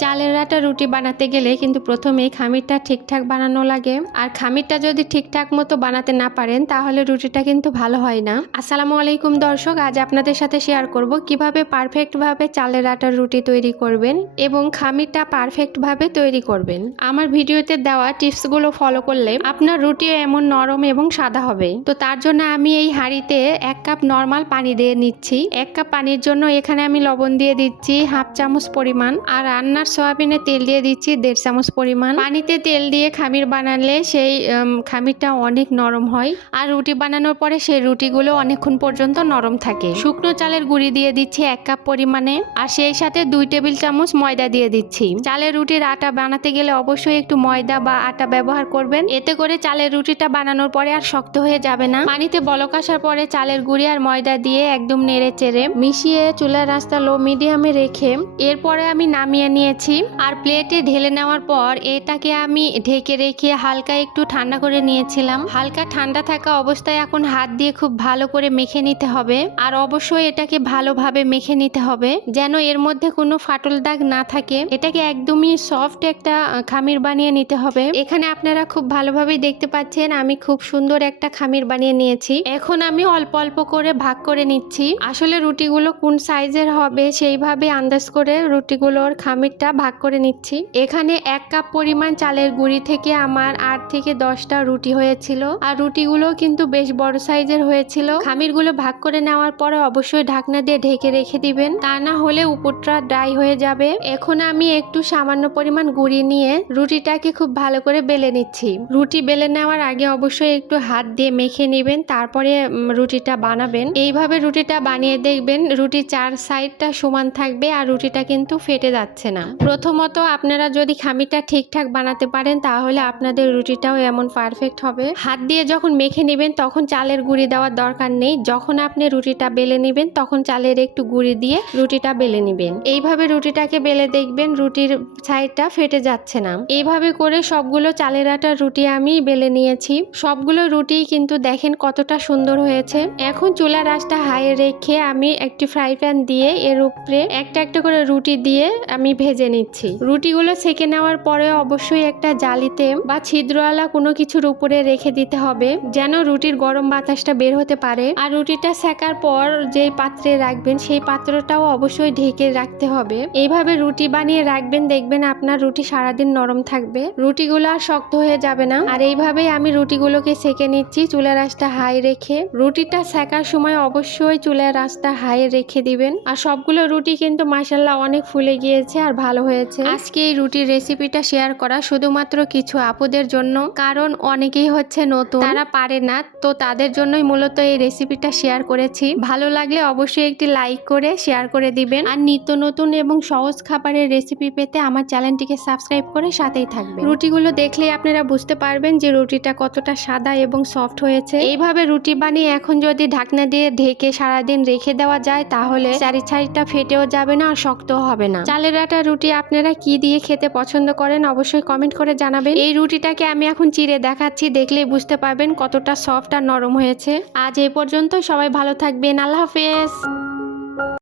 চালের আটা রুটি বানাতে গেলে কিন্তু প্রথমে খামিরটা ঠিকঠাক বানানো লাগে। আর খামিরটা যদি ঠিকঠাক মতো বানাতে না পারেন, তাহলে রুটিটা কিন্তু ভালো হয় না। আসসালামু আলাইকুম দর্শক, আজ আপনাদের সাথে শেয়ার করব কীভাবে পারফেক্টভাবে চালের আটার রুটি তৈরি করবেন এবং খামিরটা পারফেক্টভাবে তৈরি করবেন। আমার ভিডিওতে দেওয়া টিপসগুলো ফলো করলে আপনার রুটিও এমন নরম এবং সাদা হবে। তো তার জন্য আমি এই হাঁড়িতে এক কাপ নর্মাল পানি দিয়ে নিচ্ছি। এক কাপ পানির জন্য এখানে আমি লবণ দিয়ে দিচ্ছি হাফ চামচ পরিমাণ। আর রান্নার সয়াবিনে তেল দিয়ে দিচ্ছি, দেড় চামচ পরিমাণ। পানিতে তেল দিয়ে খামির বানালে সেই খামিরটা অনেক নরম হয়। আর রুটি বানানোর পরে সেই রুটিগুলো অনেকক্ষণ পর্যন্ত নরম থাকে। শুকনো চালের গুঁড়ি দিয়ে দিচ্ছি এক কাপ পরিমাণে। আর সেই সাথে দুই টেবিল চামচ ময়দা দিয়ে দিচ্ছি। চালের রুটির আটা বানাতে গেলে অবশ্যই একটু ময়দা বা আটা ব্যবহার করবেন। এতে করে চালের রুটিটা বানানোর পরে আর শক্ত হয়ে যাবে না। পানিতে বলক আসার পরে চালের গুঁড়ি আর ময়দা দিয়ে একদম নেড়ে চেড়ে মিশিয়ে চুলার রাস্তা লো মিডিয়ামে রেখে, এরপরে আমি নামিয়ে নিয়েছি আর প্লেটে ঢেলে নেওয়ার পর এটাকে আমি ঢেকে রেখে হালকা একটু ঠান্ডা করে নিয়েছিলাম। হালকা ঠান্ডা থাকা অবস্থায় এখন হাত দিয়ে খুব ভালো করে মেখে নিতে হবে আর অবশ্যই এটাকে ভালোভাবে মেখে নিতে হবে যেন এর মধ্যে কোনো ফাটল দাগ না থাকে। এটাকে একদমই সফট একটা খামির বানিয়ে নিতে হবে। এখানে আপনারা খুব ভালোভাবেই দেখতে পাচ্ছেন আমি খুব সুন্দর একটা খামির বানিয়ে নিয়েছি। এখন আমি অল্প অল্প করে ভাগ করে নিচ্ছি। আসলে রুটিগুলো কোন সাইজের হবে সেইভাবে আন্দাজ করে রুটিগুলোর খামিরটা ভাগ করে নিচ্ছি। এখানে এক কাপ পরিমাণ চালের গুঁড়ি থেকে আমার আট থেকে দশটা রুটি হয়েছিল। আর রুটিগুলো কিন্তু বেশ বড় সাইজের হয়েছিল। খামিরগুলো ভাগ করে নেওয়ার পরে অবশ্যই ঢাকনা দিয়ে ঢেকে রেখে দিবেন। তা না হলে উপরটা ড্রাই হয়ে যাবে। এখন আমি একটু সামান্য পরিমাণ গুঁড়ি নিয়ে রুটিটাকে খুব ভালো করে বেলে নিচ্ছি। রুটি বেলে নেওয়ার আগে অবশ্যই একটু হাত দিয়ে মেখে নেবেন, তারপরে রুটিটা বানাবেন। এইভাবে রুটিটা বানিয়ে দেখবেন রুটি চার সাইডটা সমান থাকবে আর রুটিটা কিন্তু ফেটে যাচ্ছে না। প্রথমত আপনারা যদি খামিটা ঠিকঠাক বানাতে পারেন, তাহলে আপনাদের রুটিটাও এমন পারফেক্ট হবে। হাত দিয়ে যখন মেখে নেবেন, তখন চালের গুঁড়ি দেওয়ার দরকার নেই। যখন আপনি রুটিটা বেলে নেবেন, তখন চালের একটু গুঁড়ি দিয়ে রুটিটা বেলে নেবেন। এইভাবে রুটিটাকে বেলে দেখবেন, রুটির সাইডটা ফেটে যাচ্ছে না। এইভাবে করে সবগুলো চালের আটার রুটি আমি বেলে নিয়েছি। সবগুলো রুটি কিন্তু দেখেন কতটা সুন্দর হয়েছে। এখন চুলার আঁচটা হাই রেখে আমি একটি ফ্রাই প্যান দিয়ে এর উপরে একটা একটা করে রুটি দিয়ে আমি ভেজে নিচ্ছি। রুটিগুলো সেকে নেওয়ার পরে অবশ্যই একটা জালিতে বা ছিদ্রওয়ালা কোনো কিছুর উপরে রেখে দিতে হবে, যেন রুটির গরম বাতাসটা বের হতে পারে। আর রুটিটা সেকার পর যেই পাত্রে রাখবেন, সেই পাত্রটাও অবশ্যই ঢেকে রাখতে হবে। এইভাবে রুটি বানিয়ে রাখবেন, দেখবেন আপনার রুটি সারাদিন নরম থাকবে। রুটিগুলো আর শক্ত হয়ে যাবে না। আর এইভাবেই আমি রুটিগুলোকে সেকে নিচ্ছি চুলার আঁচটা হাই রেখে। রুটিটা সেকার সময় অবশ্যই চুলার আঁচটা হাই রেখে দিবেন। আর সবগুলো রুটি কিন্তু মাসাল্লাহ অনেক ফুলে গিয়েছে আর ভালো হয়েছে। আজকে এই রুটির রেসিপিটা শেয়ার করা শুধুমাত্র কিছু আপুদের জন্য, কারণ অনেকেই হচ্ছে নতুন। তারা পারে না, তো তাদের জন্যই মূলত এই রেসিপিটা শেয়ার করেছি। ভালো লাগলে অবশ্যই একটি লাইক করে শেয়ার করে দিবেন। আর নিত্য নতুন এবং সহজ খাবারের রেসিপি পেতে আমার চ্যানেলটিকে সাবস্ক্রাইব করে সাথেই থাকবেন। রুটিগুলো দেখলেই আপনারা বুঝতে পারবেন যে রুটিটা কতটা সাদা এবং সফট হয়েছে। এইভাবে রুটি বানিয়ে এখন যদি ঢাকনা দিয়ে ঢেকে সারাদিন রেখে দেওয়া যায়, তাহলে চারি ছাইটা ফেটেও যাবে না আর শক্তও হবে না। চালের আটা রুটি আপনারা কি দিয়ে খেতে পছন্দ করেন অবশ্যই কমেন্ট করে জানাবেন। এই রুটিটাকে আমি এখন চিড়ে দেখাচ্ছি দেখলেই বুঝতে পারবেন কতটা সফট আর নরম হয়েছে। আজ এই পর্যন্ত সবাই ভালো থাকবেন, আল্লাহ হাফেজ।